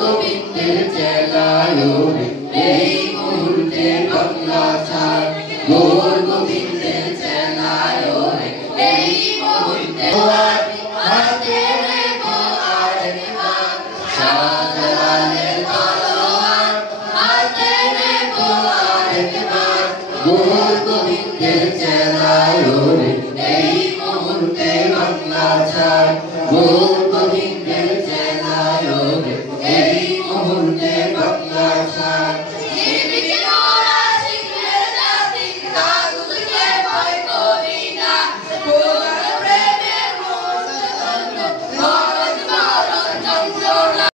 গোবিন্দের চেলায় এই মুহূর্তে বাংলা ছাড় গোবিন্দের চেলায় এই মুহূর্তে হাতে নেব আরেকবার শাহজালালের তলোয়ার হাতে নেব আরেকবার গোবিন্দের